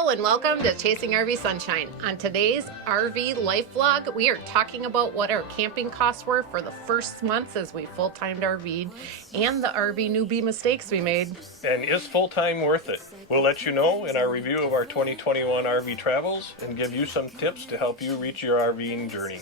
Hello and welcome to Chasing RV Sunshine. On today's RV life vlog, we are talking about what our camping costs were for the first months as we full-timed RV'd and the RV newbie mistakes we made. And is full-time worth it? We'll let you know in our review of our 2021 RV travels and give you some tips to help you reach your RVing journey.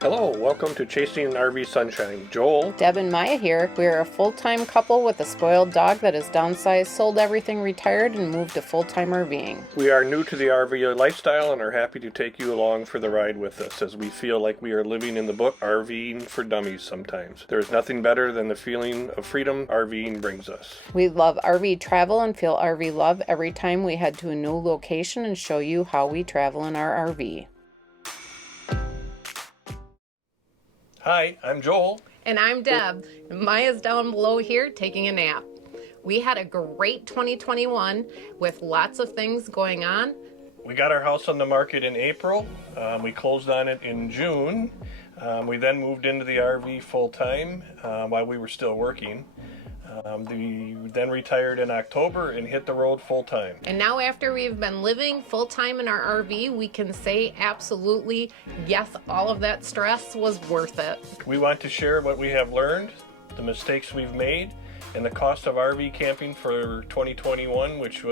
Hello, welcome to Chasing RV Sunshine. Joel, Deb and Maya here. We are a full-time couple with a spoiled dog that is downsized, sold everything, retired, and moved to full-time RVing. we are new to the RV lifestyle and are happy to take you along for the ride with us as we feel like we are living in the book RVing for Dummies sometimes. There is nothing better than the feeling of freedom RVing brings us. We love RV travel and feel RV love every time we head to a new location and show you how we travel in our RV. Hi, I'm Joel. And I'm Deb. Maya's down below here taking a nap. We had a great 2021 with lots of things going on. We got our house on the market in April. We closed on it in June. We then moved into the RV full-time while we were still working. We then retired in October and hit the road full-time. And now after we've been living full-time in our RV, we can say absolutely, yes, all of that stress was worth it. We want to share what we have learned, the mistakes we've made, and the cost of RV camping for 2021, which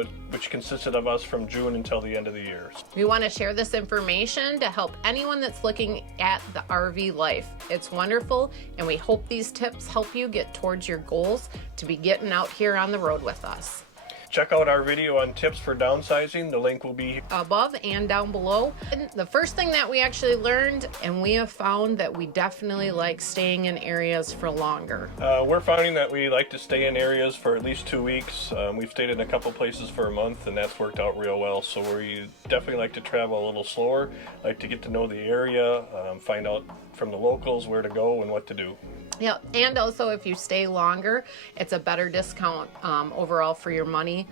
consisted of us from June until the end of the year. We want to share this information to help anyone that's looking at the RV life. It's wonderful, and we hope these tips help you get towards your goals to be getting out here on the road with us. Check out our video on tips for downsizing. The link will be above and down below. And the first thing that we actually learned, and we have found that we definitely like staying in areas for longer. We're finding that we like to stay in areas for at least 2 weeks. We've stayed in a couple places for a month, and that's worked out real well. So we definitely like to travel a little slower, like to get to know the area, find out from the locals where to go and what to do. Yeah, and also if you stay longer, it's a better discount overall for your money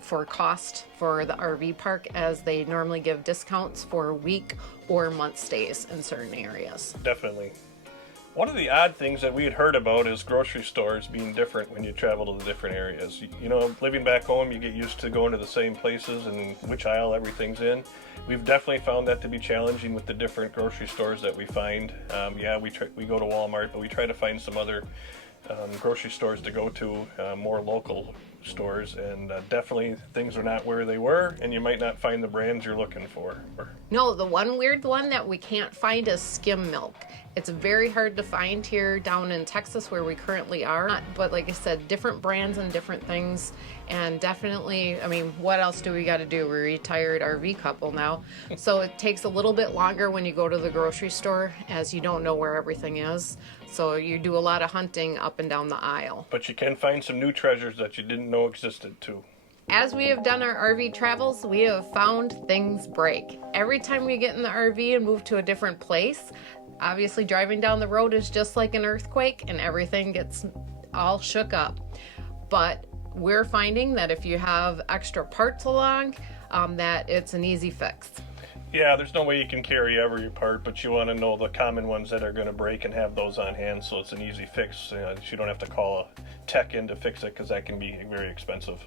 for cost for the RV park, as they normally give discounts for week or month stays in certain areas. Definitely. One of the odd things that we had heard about is grocery stores being different when you travel to the different areas. You know, living back home, you get used to going to the same places and which aisle everything's in. We've definitely found that to be challenging with the different grocery stores that we find. Yeah, we go to Walmart, but we try to find some other grocery stores to go to, more local stores, and definitely things are not where they were, and you might not find the brands you're looking for. No, the one weird one that we can't find is skim milk. It's very hard to find here down in Texas where we currently are. But like I said, different brands and different things. And definitely, I mean, what else do we got to do? We're a retired RV couple now. So it takes a little bit longer when you go to the grocery store, as you don't know where everything is. So you do a lot of hunting up and down the aisle. But you can find some new treasures that you didn't know existed too. As we have done our RV travels, we have found things break. Every time we get in the RV and move to a different place, obviously driving down the road is just like an earthquake and everything gets all shook up. But we're finding that if you have extra parts along, that it's an easy fix. Yeah, there's no way you can carry every part, but you want to know the common ones that are going to break and have those on hand, so it's an easy fix. You don't have to call a tech in to fix it, because that can be very expensive.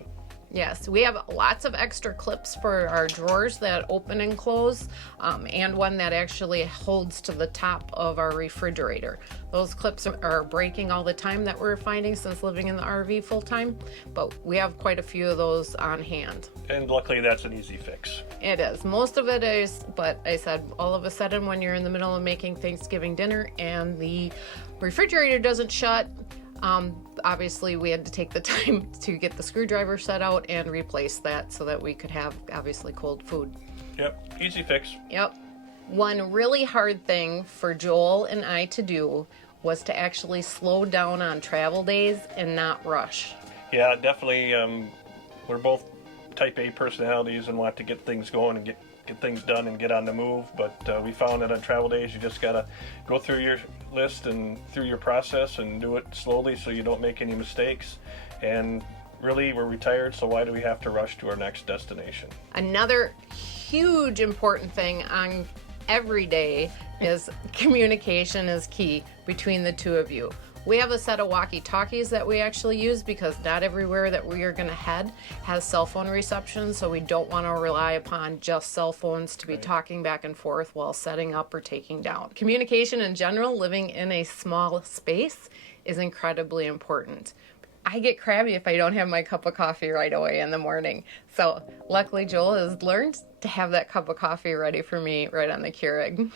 Yes, we have lots of extra clips for our drawers that open and close, and one that actually holds to the top of our refrigerator. Those clips are breaking all the time that we're finding since living in the RV full time, but we have quite a few of those on hand. And luckily that's an easy fix. It is. Most of it is, but I said all of a sudden when you're in the middle of making Thanksgiving dinner and the refrigerator doesn't shut, obviously we had to take the time to get the screwdriver set out and replace that so that we could have obviously cold food. Yep, easy fix. Yep. One really hard thing for Joel and I to do was to actually slow down on travel days and not rush. Yeah, definitely. We're both type A personalities and want to get things going and get things done and get on the move, but we found that on travel days you just gotta go through your list and through your process and do it slowly so you don't make any mistakes. And really, we're retired, so why do we have to rush to our next destination? Another huge important thing on every day is communication is key between the two of you. We have a set of walkie-talkies that we actually use because not everywhere that we are going to head has cell phone reception, so we don't want to rely upon just cell phones to be talking back and forth while setting up or taking down. Communication in general, living in a small space, is incredibly important. I get crabby if I don't have my cup of coffee right away in the morning. So luckily Joel has learned to have that cup of coffee ready for me right on the Keurig.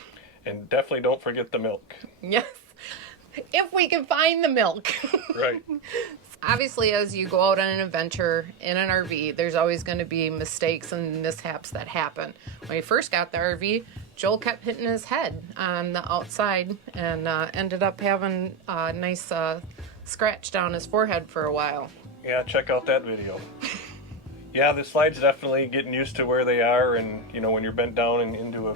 And definitely don't forget the milk. Yes. If we can find the milk. Right. Obviously, as you go out on an adventure in an RV, there's always going to be mistakes and mishaps that happen. When we first got the RV, Joel kept hitting his head on the outside and ended up having a nice scratch down his forehead for a while. Yeah, check out that video. Yeah, the slide's definitely getting used to where they are, and you know, when you're bent down and into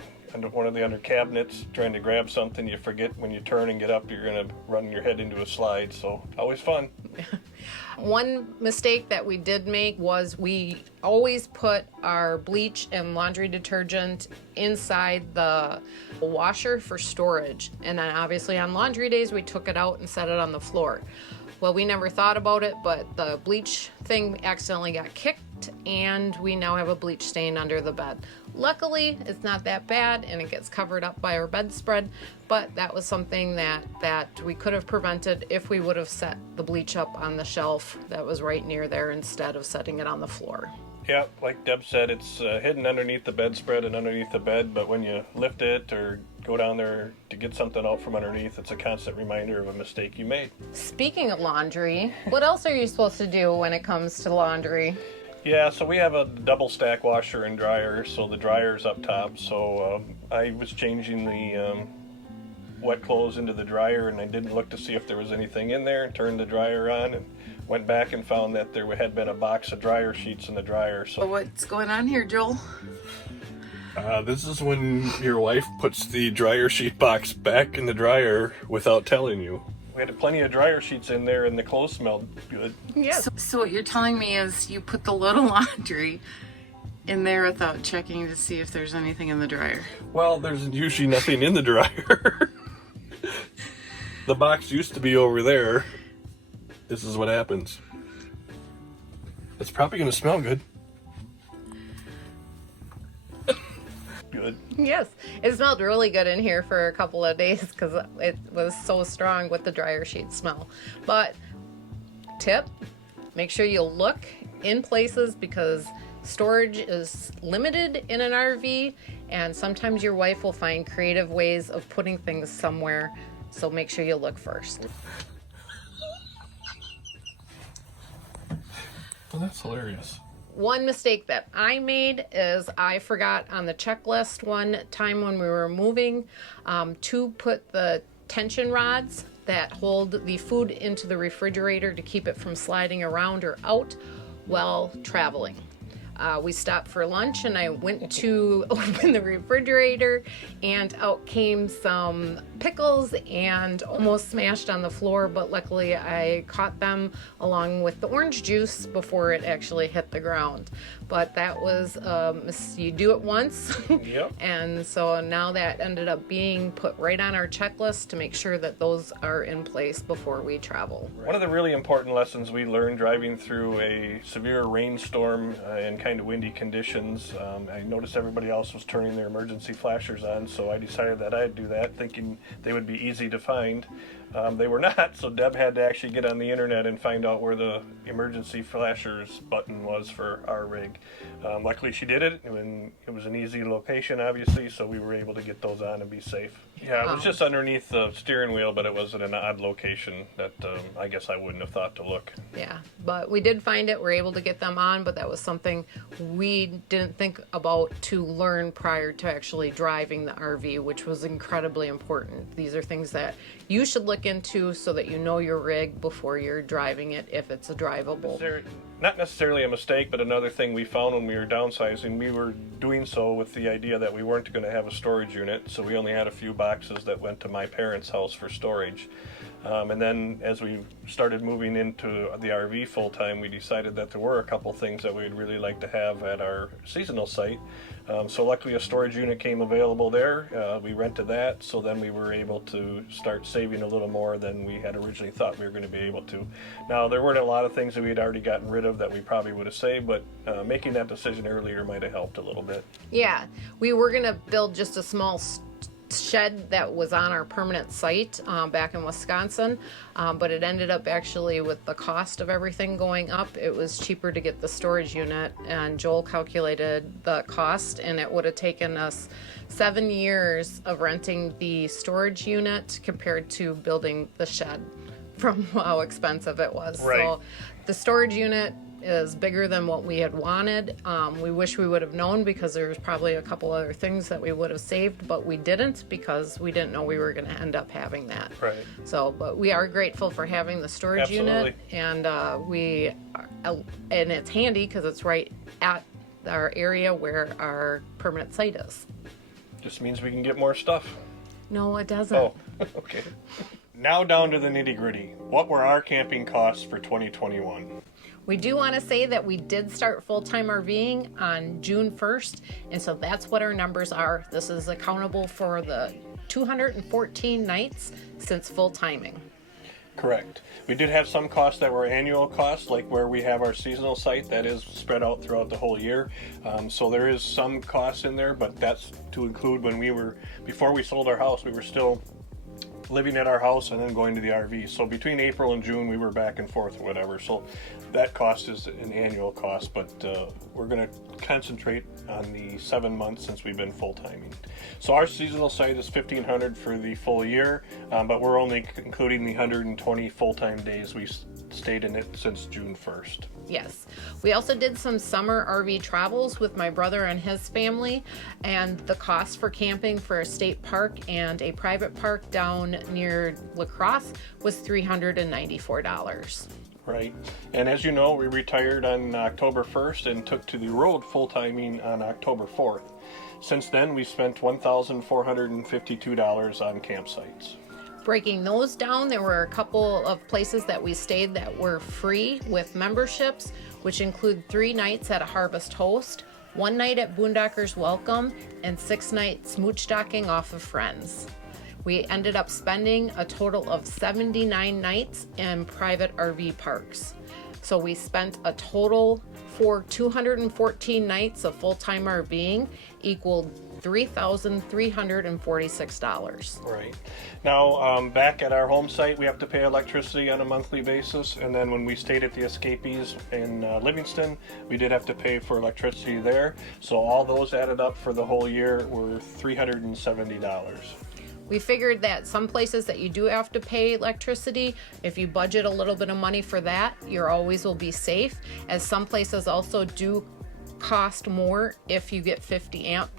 one of the under cabinets trying to grab something, you forget when you turn and get up you're going to run your head into a slide, so always fun. One mistake that we did make was we always put our bleach and laundry detergent inside the washer for storage, and then obviously on laundry days we took it out and set it on the floor. Well, we never thought about it, but the bleach thing accidentally got kicked and we now have a bleach stain under the bed. Luckily, it's not that bad and it gets covered up by our bedspread, but that was something that we could have prevented if we would have set the bleach up on the shelf that was right near there instead of setting it on the floor. Yeah, like Deb said, it's hidden underneath the bedspread and underneath the bed, but when you lift it or go down there to get something out from underneath, it's a constant reminder of a mistake you made. Speaking of laundry, what else are you supposed to do when it comes to laundry? Yeah, so we have a double stack washer and dryer, so the dryer's up top, so I was changing the wet clothes into the dryer, and I didn't look to see if there was anything in there, and turned the dryer on and went back and found that there had been a box of dryer sheets in the dryer. So what's going on here, Joel? This is when your wife puts the dryer sheet box back in the dryer without telling you. We had plenty of dryer sheets in there and the clothes smelled good. Yes. So what you're telling me is you put the load of laundry in there without checking to see if there's anything in the dryer. Well, there's usually nothing in the dryer. The box used to be over there. This is what happens. It's probably going to smell good. Good. Yes, it smelled really good in here for a couple of days because it was so strong with the dryer sheet smell. But tip, make sure you look in places because storage is limited in an RV, and sometimes your wife will find creative ways of putting things somewhere, so make sure you look first. Well, that's hilarious. One mistake that I made is I forgot on the checklist one time when we were moving to put the tension rods that hold the food into the refrigerator to keep it from sliding around or out while traveling. We stopped for lunch and I went to open the refrigerator and out came some pickles and almost smashed on the floor, but luckily I caught them along with the orange juice before it actually hit the ground. But that was, you do it once. Yep. And so now that ended up being put right on our checklist to make sure that those are in place before we travel. One of the really important lessons we learned driving through a severe rainstorm and kind of windy conditions, I noticed everybody else was turning their emergency flashers on, so I decided that I'd do that, thinking they would be easy to find. They were not, so Deb had to actually get on the internet and find out where the emergency flashers button was for our rig. Luckily she did it, and it was an easy location obviously, so we were able to get those on and be safe. Yeah, it was just underneath the steering wheel, but it was at an odd location that I guess I wouldn't have thought to look. Yeah, but we did find it. We're able to get them on, but that was something we didn't think about to learn prior to actually driving the RV, which was incredibly important. These are things that you should look into so that you know your rig before you're driving it if it's a drivable. Not necessarily a mistake, but another thing we found when we were downsizing, we were doing so with the idea that we weren't going to have a storage unit, so we only had a few boxes that went to my parents' house for storage. And then as we started moving into the RV full time, we decided that there were a couple things that we'd really like to have at our seasonal site. So luckily a storage unit came available there. We rented that, so then we were able to start saving a little more than we had originally thought we were going to be able to. Now, there weren't a lot of things that we had already gotten rid of that we probably would have saved, but making that decision earlier might have helped a little bit. Yeah, we were going to build just a small shed that was on our permanent site back in Wisconsin, but it ended up actually, with the cost of everything going up, it was cheaper to get the storage unit, and Joel calculated the cost, and it would have taken us 7 years of renting the storage unit compared to building the shed from how expensive it was. Right. So the storage unit is bigger than what we had wanted. We wish we would have known, because there's probably a couple other things that we would have saved, but we didn't, because we didn't know we were going to end up having that. Right. So, but we are grateful for having the storage Absolutely. unit, and and it's handy because it's right at our area where our permanent site is. Just means we can get more stuff. No, it doesn't. Oh, okay. Now down to the nitty-gritty. What were our camping costs for 2021? We do want to say that we did start full-time RVing on June 1st, and so that's what our numbers are. This is accountable for the 214 nights since full-timing. Correct. We did have some costs that were annual costs, like where we have our seasonal site that is spread out throughout the whole year. So there is some costs in there, but that's to include when before we sold our house, we were still living at our house and then going to the RV. So between April and June, we were back and forth or whatever. So that cost is an annual cost, but we're going to concentrate on the 7 months since we've been full-timing. So our seasonal site is $1,500 for the full year, but we're only including the 120 full-time days we stayed in it since June 1st. Yes. We also did some summer RV travels with my brother and his family, and the cost for camping for a state park and a private park down near La Crosse was $394. Right. And as you know, we retired on October 1st and took to the road full-timing on October 4th. Since then, we spent $1,452 on campsites. Breaking those down, there were a couple of places that we stayed that were free with memberships, which include 3 nights at a Harvest Host, 1 night at Boondockers Welcome, and 6 nights smooch-docking off of Friends. We ended up spending a total of 79 nights in private RV parks. So we spent a total for 214 nights of full-time RVing equaled $3,346. Right. Now, back at our home site, we have to pay electricity on a monthly basis, and then when we stayed at the Escapees in Livingston, we did have to pay for electricity there. So all those added up for the whole year were $370. We figured that some places that you do have to pay electricity, if you budget a little bit of money for that, you always will be safe, as some places also do cost more if you get 50 amp.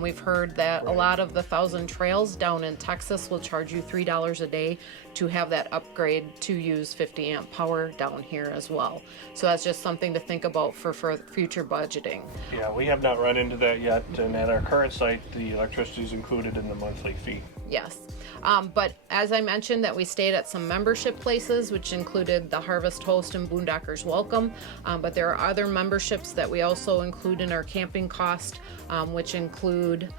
We've heard that a lot of the Thousand Trails down in Texas will charge you $3 a day to have that upgrade to use 50 amp power down here as well. So that's just something to think about for future budgeting. Yeah, we have not run into that yet, and at our current site, the electricity is included in the monthly fee. Yes. But as I mentioned, that we stayed at some membership places, which included the Harvest Host and Boondockers Welcome. But there are other memberships that we also include in our camping cost, which include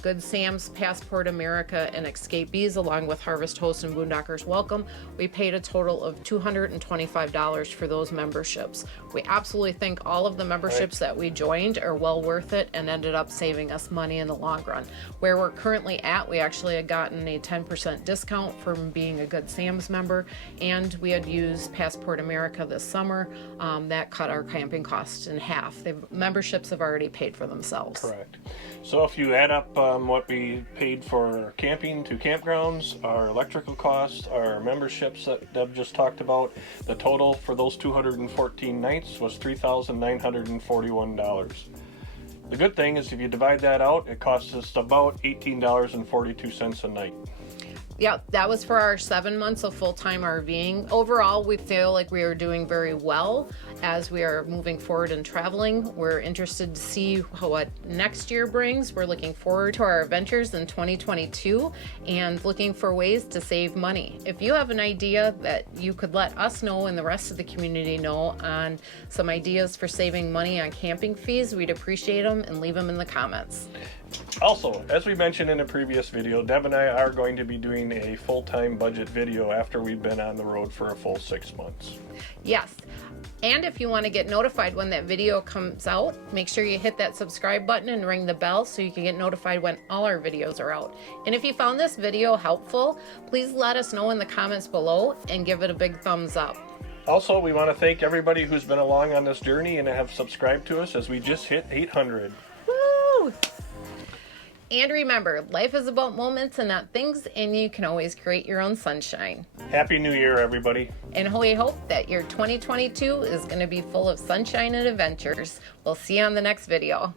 Good Sam's, Passport America, and Escapees, along with Harvest Host and Boondockers Welcome. We paid a total of $225 for those memberships. We absolutely think all of the memberships that we joined are well worth it and ended up saving us money in the long run. Where we're currently at, we actually had gotten a 10% discount from being a Good Sam's member, and we had used Passport America this summer. That cut our camping costs in half. The memberships have already paid for themselves. Correct. So if you add up what we paid for camping to campgrounds, our electrical costs, our memberships that Deb just talked about, the total for those 214 nights was $3,941. The good thing is if you divide that out, it costs us about $18.42 a night. Yep, that was for our 7 months of full-time RVing. Overall, we feel like we are doing very well as we are moving forward and traveling. We're interested to see what next year brings. We're looking forward to our adventures in 2022 and looking for ways to save money. If you have an idea that you could let us know and the rest of the community know on some ideas for saving money on camping fees, we'd appreciate them, and leave them in the comments. Also, as we mentioned in a previous video, Deb and I are going to be doing a full-time budget video after we've been on the road for a full 6 months. Yes, and if you want to get notified when that video comes out, make sure you hit that subscribe button and ring the bell so you can get notified when all our videos are out. And if you found this video helpful, please let us know in the comments below and give it a big thumbs up. Also, we want to thank everybody who's been along on this journey and have subscribed to us as we just hit 800. Woo! And remember, life is about moments and not things, and you can always create your own sunshine. Happy New Year, everybody. And we hope that your 2022 is going to be full of sunshine and adventures. We'll see you on the next video.